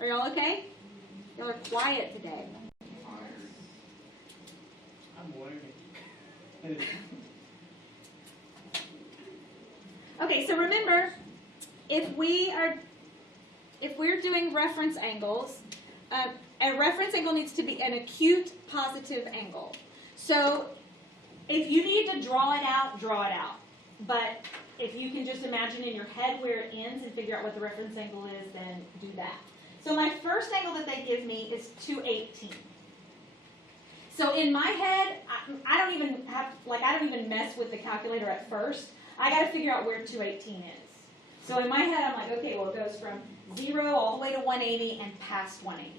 Are y'all okay? Y'all are quiet today. I'm learning. Okay, so remember, if we're doing reference angles, a reference angle needs to be an acute positive angle. So if you need to draw it out, draw it out. But if you can just imagine in your head where it ends and figure out what the reference angle is, then do that. So my first angle that they give me is 218. So in my head, I don't even mess with the calculator at first. I got to figure out where 218 is. So in my head, I'm like, okay, well, it goes from 0 all the way to 180 and past 180,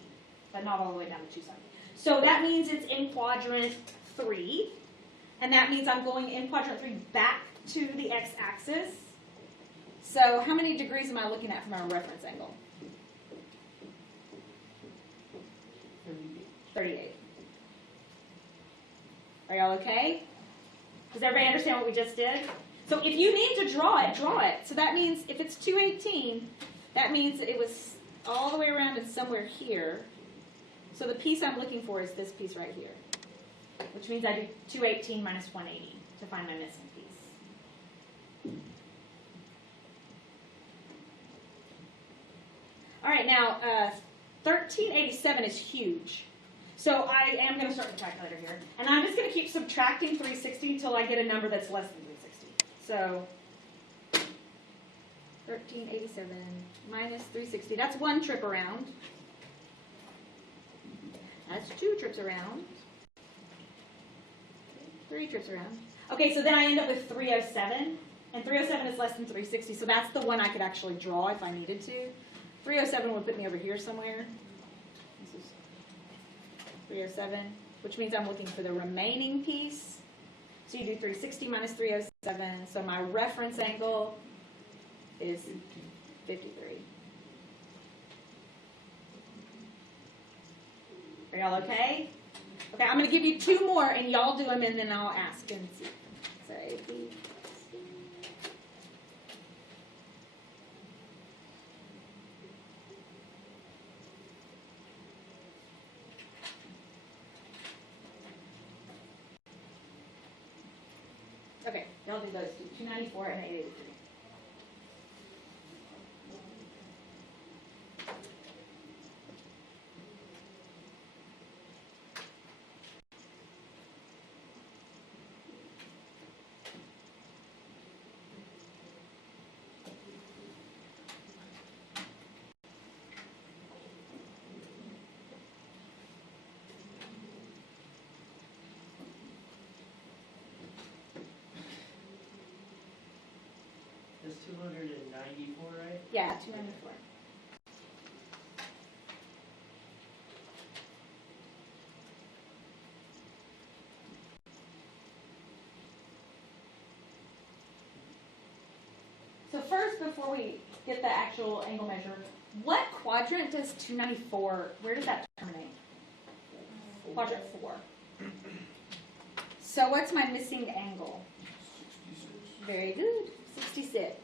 but not all the way down to 270. So that means it's in quadrant 3, and that means I'm going in quadrant 3 back to the x-axis. So how many degrees am I looking at from our reference angle? 38. Are y'all okay? Does everybody understand what we just did? So if you need to draw it, draw it. So that means if it's 218, that means that it was all the way around and somewhere here. So the piece I'm looking for is this piece right here, which means I do 218 minus 180 to find my missing piece. All right, now 1387 is huge. So I am going to start the calculator here. And I'm just going to keep subtracting 360 until I get a number that's less than 360. So 1387 minus 360. That's 1 trip around. That's 2 trips around. 3 trips around. Okay, so then I end up with 307. And 307 is less than 360. So that's the one I could actually draw if I needed to. 307 would put me over here somewhere. 307, which means I'm looking for the remaining piece. So you do 360 minus 307. So my reference angle is 53. Are y'all okay? Okay, I'm going to give you 2 more, and y'all do them, and then I'll ask and see. So AP. Okay, y'all do those two, 294 and 883. That's 294, right? Yeah, 294. So first, before we get the actual angle measure, what quadrant does 294, where does that terminate? Quadrant 4. So what's my missing angle? 66. Very good, 66.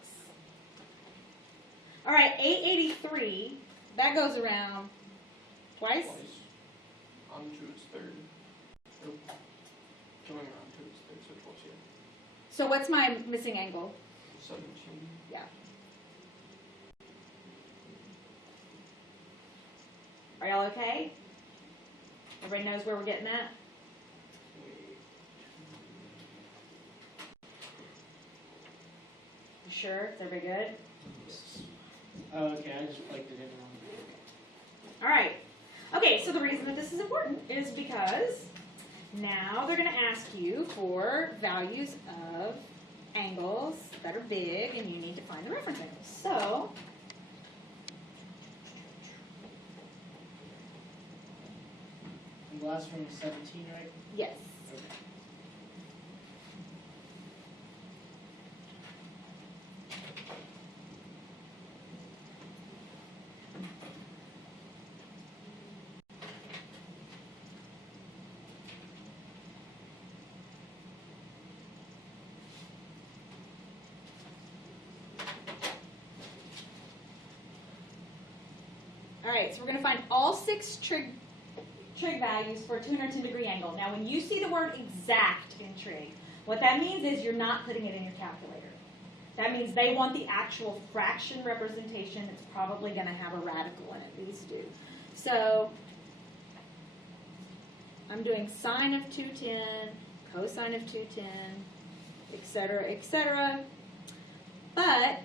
All right, 883, that goes around twice? Twice. On to its third. Or going around to its third, so twice, yeah. So what's my missing angle? 17. Yeah. Are y'all okay? Everybody knows where we're getting at? You sure? Is everybody good? Oh, okay, I just plugged it in wrong. All right. Okay, so the reason that this is important is because now they're going to ask you for values of angles that are big, and you need to find the reference angles. So And the last one was 17, right? yes. Okay. All right, so we're going to find all 6 trig values for a 210-degree angle. Now, when you see the word exact in trig, what that means is you're not putting it in your calculator. That means they want the actual fraction representation. It's probably going to have a radical in it. These do. So I'm doing sine of 210, cosine of 210, etc., etc. But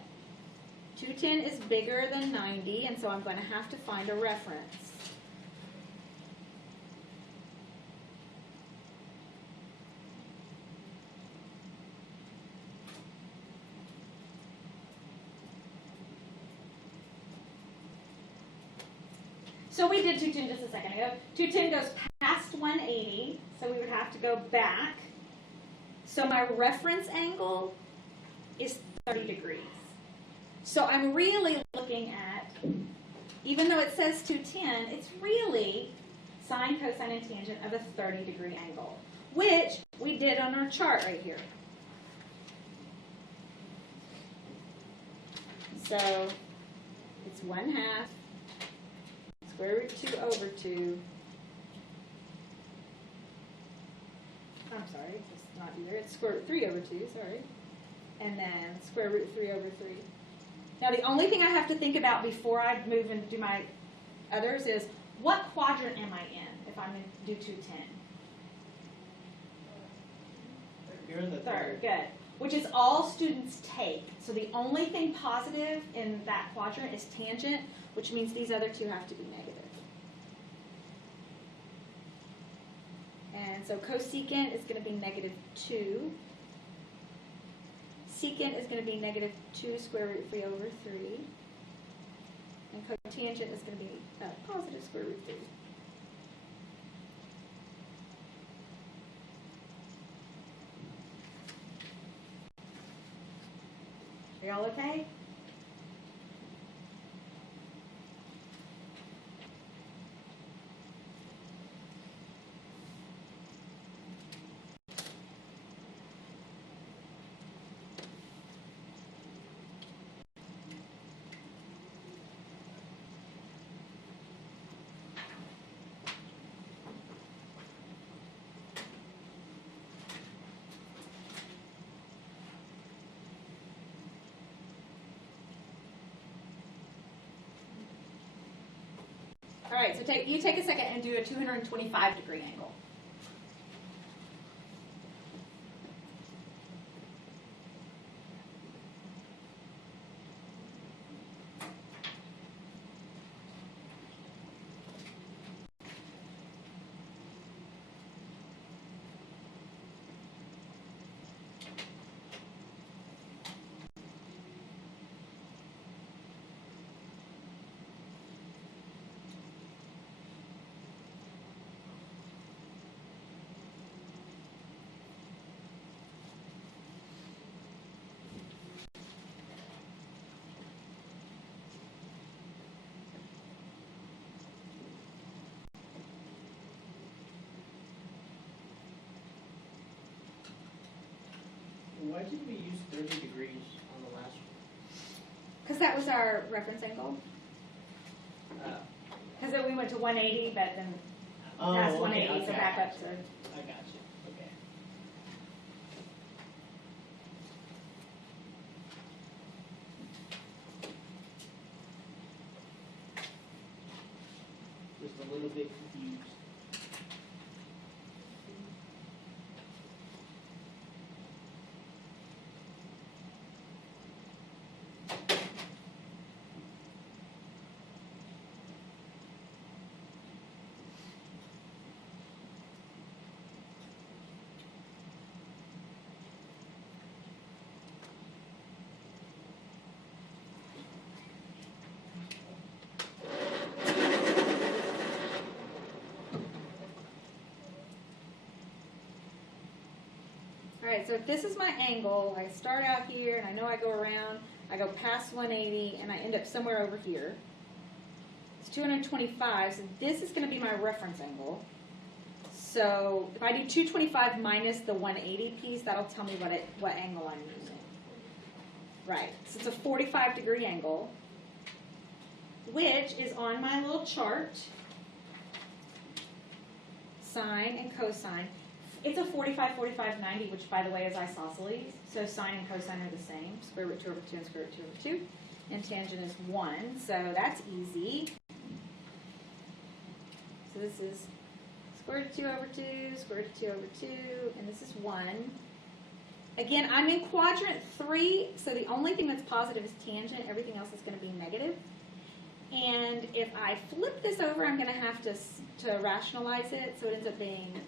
210 is bigger than 90, and so I'm going to have to find a reference. So we did 210 just a second ago. 210 goes past 180, so we would have to go back. So my reference angle is 30 degrees. So I'm really looking at, even though it says 210, it's really sine, cosine, and tangent of a 30-degree angle, which we did on our chart right here. So it's 1/2 square root 2 over 2. I'm sorry, it's not either. It's square root 3 over 2, sorry. And then square root 3 over 3. Now, the only thing I have to think about before I move and do my others is, what quadrant am I in if I'm going to do 210? You're in the Third, good. Which is all students take. So the only thing positive in that quadrant is tangent, which means these other two have to be negative. And so cosecant is going to be -2. Secant is going to be -2 square root 3 over 3. And cotangent is going to be positive square root 3. Are y'all okay? All right, so take a second and do a 225-degree angle. Why didn't we use 30 degrees on the last Because that was our reference angle. one? Because then we went to 180, but then Oh, past okay, 180, so okay, back I up got to. you. I got you. Okay. Just a little bit confused. All right, so if this is my angle, I start out here, and I know I go around, I go past 180, and I end up somewhere over here. It's 225, so this is going to be my reference angle. So if I do 225 minus the 180 piece, that'll tell me what angle I'm using. Right, so it's a 45-degree angle. which is on my little chart. Sine and cosine. It's a 45, 45, 90, which by the way is isosceles. So sine and cosine are the same. Square root 2 over 2 and square root 2 over 2. And tangent is 1, so that's easy. So this is square root of 2 over 2, square root of 2 over 2, and this is 1. Again, I'm in quadrant 3, so the only thing that's positive is tangent. Everything else is going to be negative. And if I flip this over, I'm going to have to rationalize it, so it ends up being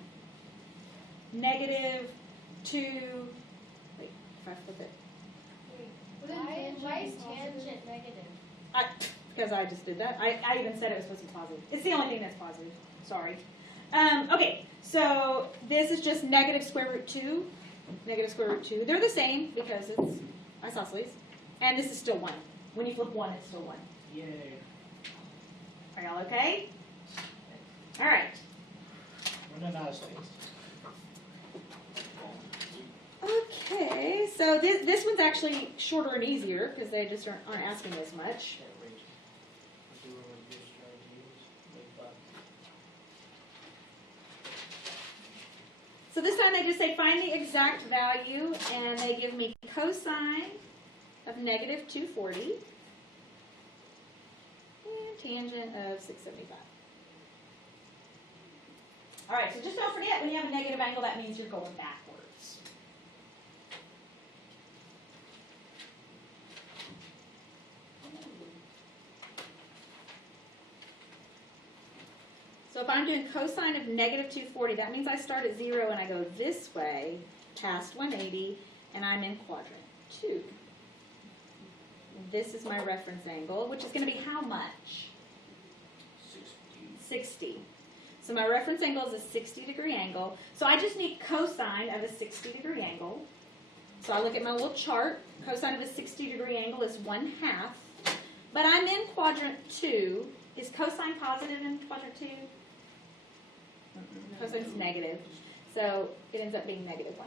negative 2. Wait, if I flip it. Why is tangent negative? Because I just did that. I even said it was supposed to be positive. It's the only thing that's positive. Sorry. Okay, so this is just negative square root 2. Negative square root 2. They're the same because it's isosceles. And this is still 1. When you flip 1, it's still 1. Yay. Are y'all okay? All right. Running out of space. Okay, so this one's actually shorter and easier because they just aren't asking as much. Can't wait. I'll do what we're just trying to use. Like, So this time they just say find the exact value, and they give me cosine of negative 240 and tangent of 675. All right, so just don't forget when you have a negative angle, that means you're going backwards. So if I'm doing cosine of negative 240, that means I start at 0 and I go this way past 180, and I'm in quadrant 2. This is my reference angle, which is going to be how much? 60. So my reference angle is a 60-degree angle. So I just need cosine of a 60-degree angle. So I look at my little chart. Cosine of a 60-degree angle is 1/2. But I'm in quadrant 2. Is cosine positive in quadrant 2? Cosine's negative. So it ends up being negative 1/2.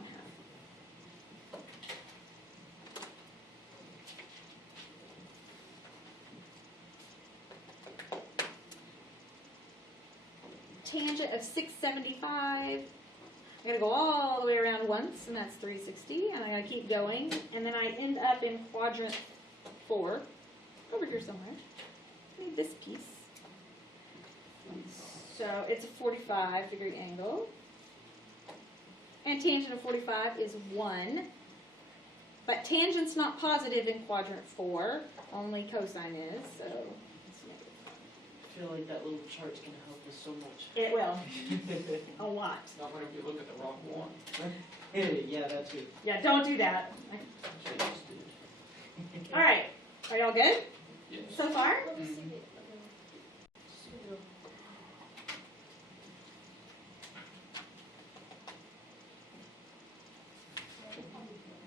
Tangent of 675. I gotta go all the way around once, and that's 360, and I gotta keep going, and then I end up in quadrant 4, over here somewhere. I need this piece. So it's a 45-degree angle, and tangent of 45 is 1, but tangent's not positive in quadrant 4, only cosine is, so it's negative. I feel like that little chart's going to help us so much. It will, a lot. Not when you look at the wrong one. Yeah, that too. Yeah, don't do that. Actually, I just did. All right, are y'all good Yes. so far?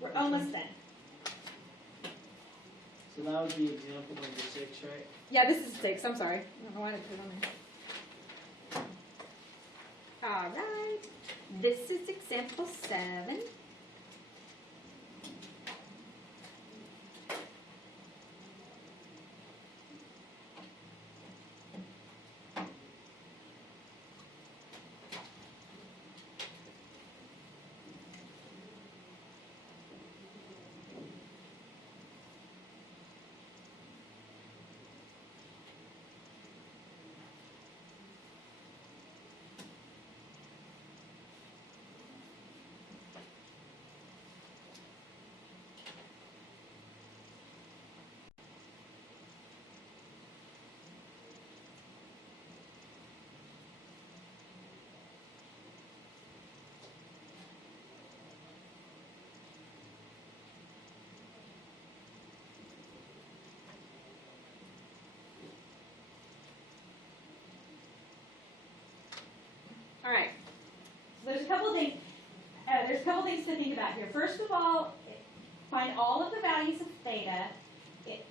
We're almost done. So that would be example number 6, right? Yeah, this is 6. I'm sorry. I don't know why I didn't put it on there. All right. This is example 7. All right. So there's a couple of things. To think about here. First of all, find all of the values of theta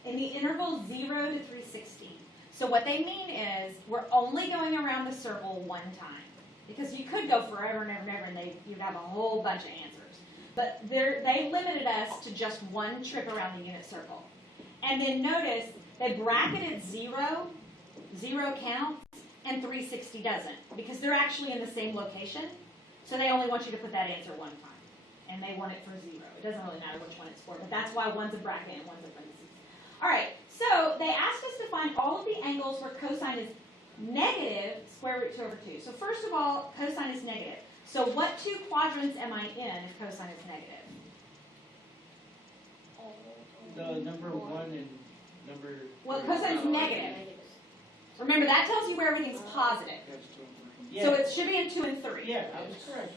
in the interval 0 to 360. So what they mean is we're only going around the circle one time, because you could go forever and ever and ever, and you'd have a whole bunch of answers. But they limited us to just one trip around the unit circle. And then notice They bracketed 0, 0 counts, and 360 doesn't, because they're actually in the same location. So they only want you to put that answer one time, and they want it for 0. It doesn't really matter which one it's for, but that's why one's a bracket and one's a parentheses. All right, so they asked us to find all of the angles where cosine is negative square root 2 over 2. So first of all, cosine is negative. So what two quadrants am I in if cosine is negative? The number 1 and number. Well, cosine is negative. Remember, that tells you where everything's positive. Yeah. So it should be in 2 and 3. Yeah, I was correct.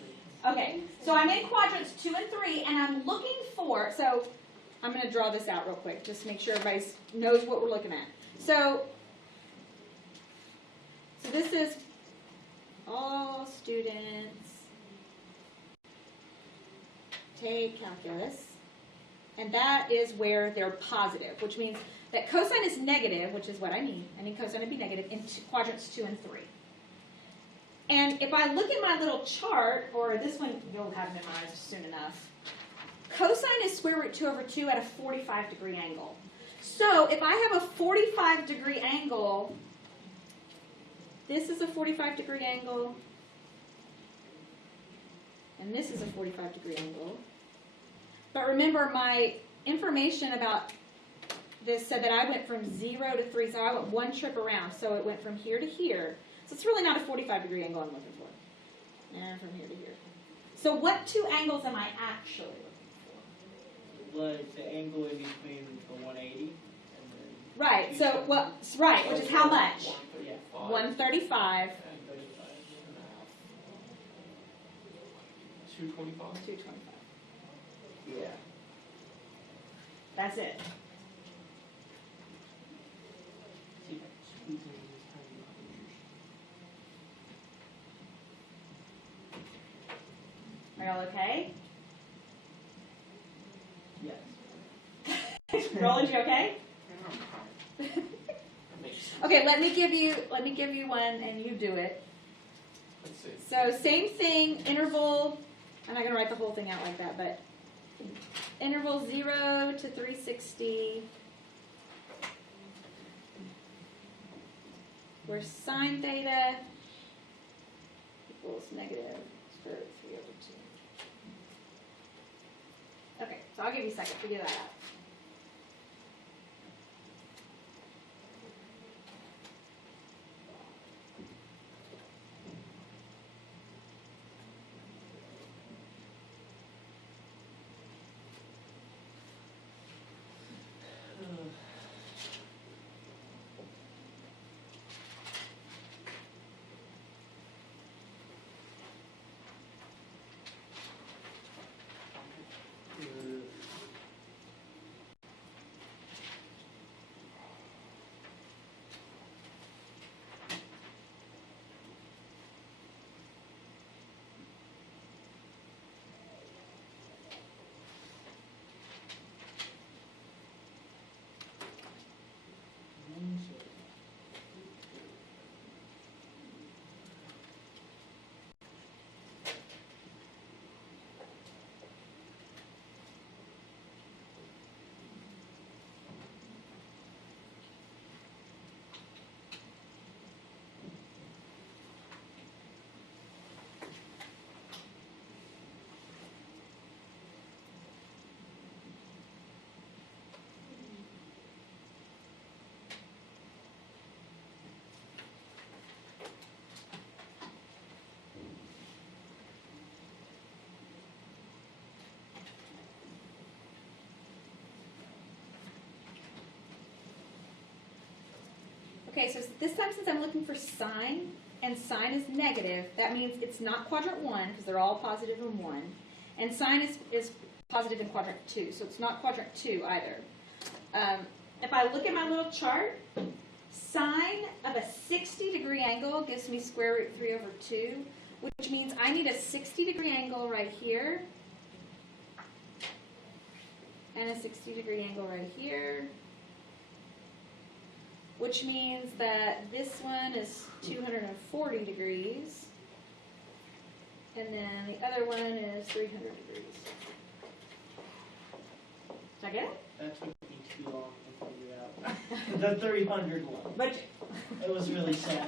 Okay, so I'm in quadrants 2 and 3, and I'm looking for, so I'm going to draw this out real quick, just to make sure everybody knows what we're looking at. So this is all students take calculus, and that is where they're positive, which means that cosine is negative, which is what I need. I need cosine to be negative in quadrants 2 and 3. And if I look at my little chart, or this one you'll have memorized soon enough, cosine is square root 2 over 2 at a 45-degree angle. So if I have a 45-degree angle, this is a 45-degree angle, and this is a 45-degree angle. But remember, my information about this said that I went from 0 to 3, so I went one trip around. So it went from here to here. So it's really not a 45-degree angle I'm looking for. And from here to here. So what two angles am I actually looking for? Was the angle in between the 180 and then. Right, so, well, right, which is how much? 135. 135. And 225. 225. Yeah. That's it. See if I can squeeze in this tiny little. Are y'all okay? Yes. Roland, you okay? Okay, let me give you one and you do it. Let's see. So same thing, interval, I'm not going to write the whole thing out like that, but interval 0 to 360, where sine theta equals negative square root 3 over 2. Okay, so I'll give you a second to figure that out. Okay, so this time since I'm looking for sine, and sine is negative, that means it's not quadrant 1, because they're all positive in 1. And sine is positive in quadrant 2, so it's not quadrant 2 either. If I look at my little chart, sine of a 60-degree angle gives me square root 3 over 2, which means I need a 60-degree angle right here, and a 60-degree angle right here, which means that this one is 240 degrees, and then the other one is 300 degrees. Did I get it? That took me too long to figure out. The 300 one. But It was really sad.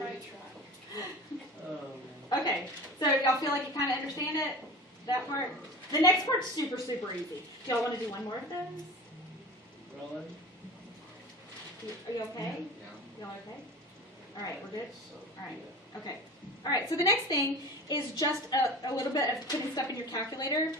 Right track. okay, so y'all feel like you kind of understand it? That part? The next part's super, super easy. Do y'all want to do one more of those? Roland? Are you okay? Yeah. Y'all okay? All right, we're good? All right, okay. All right, so the next thing is just a little bit of putting stuff in your calculator.